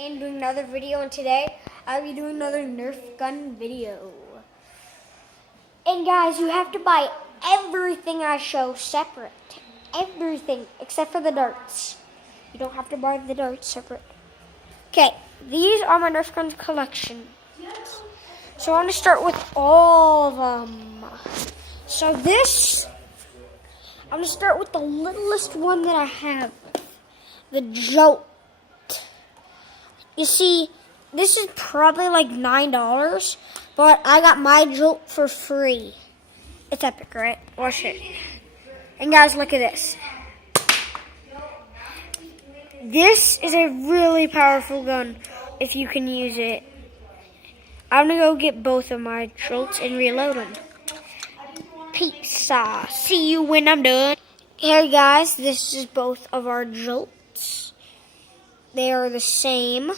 And doing another video, and today I'll be doing another Nerf gun video. And guys, you have to buy everything I show separate. Everything except for the darts. You don't have to buy the darts separate. Okay, these are my Nerf guns collection. So I'm going to start with all of them. So this, I'm going to start with the littlest one that I have. The Jolt. You see, this is probably like $9, but I got my Jolt for free. It's epic, right? Watch it. And guys, look at this. This is a really powerful gun if you can use it. I'm going to go get both of my Jolts and reload them. Peace. See you when I'm done. Hey guys, this is both of our Jolts. They are the same.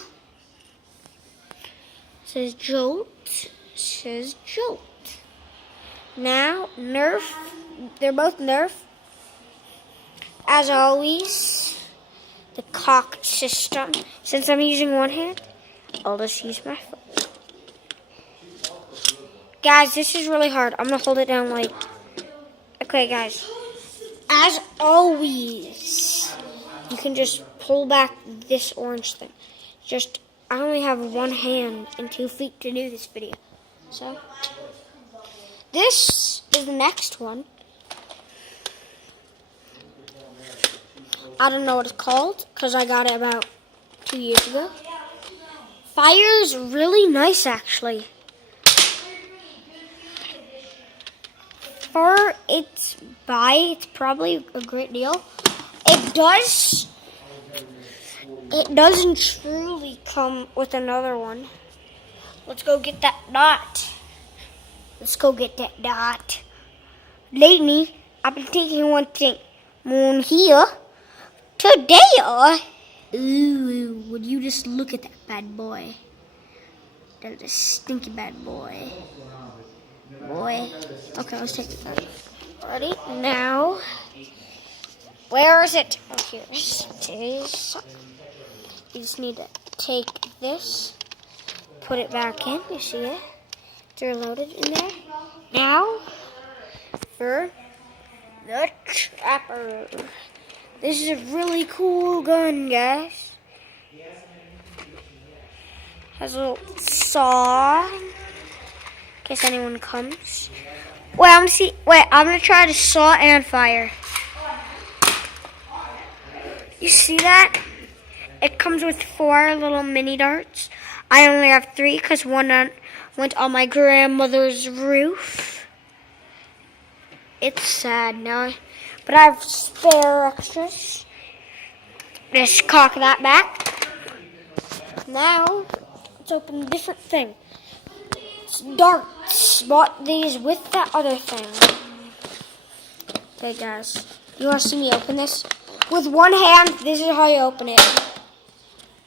Says Jolt, says Jolt. Now, Nerf, they're both Nerf. As always, the cocked system. Since I'm using one hand, I'll just use my foot. Guys, this is really hard. I'm going to hold it down like... Okay, guys. As always, you can just pull back this orange thing. I only have one hand and 2 feet to do this video. So, this is the next one. I don't know what it's called because I got it about 2 years ago. Fire's really nice, actually. For its buy, it's probably a great deal. It doesn't truly come with another one. Let's go get that dot. Let's go get that dot. Lately, I've been taking one thing. Moon here. Today, ooh, would you just look at that bad boy? That is a stinky bad boy. Boy. Okay, let's take it back. Ready? Now, where is it? Oh, here it is. You just need to take this, put it back in. You see it? It's reloaded in there. Now, for the trapper. This is a really cool gun, guys. Has a little saw in case anyone comes. Wait, I'm gonna try to saw and fire. You see that? It comes with 4 little mini darts. I only have 3 because one went on my grandmother's roof. It's sad now, but I have spare extras. Just cock that back. Now, let's open a different thing. It's darts. Bought these with that other thing. Okay, guys, you want to see me open this? With one hand, this is how you open it.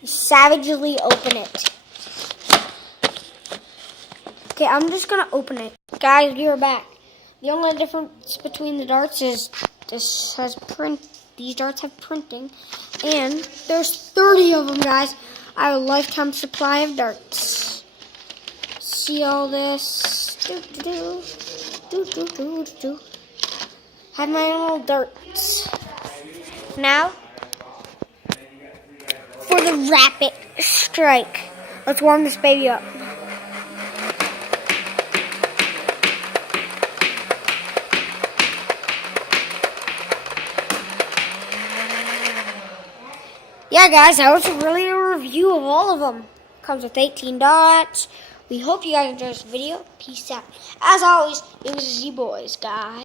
You savagely open it. Okay, I'm just going to open it. Guys, you're back. The only difference between the darts is this has print. These darts have printing. And there's 30 of them, guys. I have a lifetime supply of darts. See all this? Have my own little darts. Now, for the rapid strike. Let's warm this baby up. Yeah, guys, that was really a review of all of them. Comes with 18 dots. We hope you guys enjoyed this video. Peace out. As always, it was Z-Boyz, guys.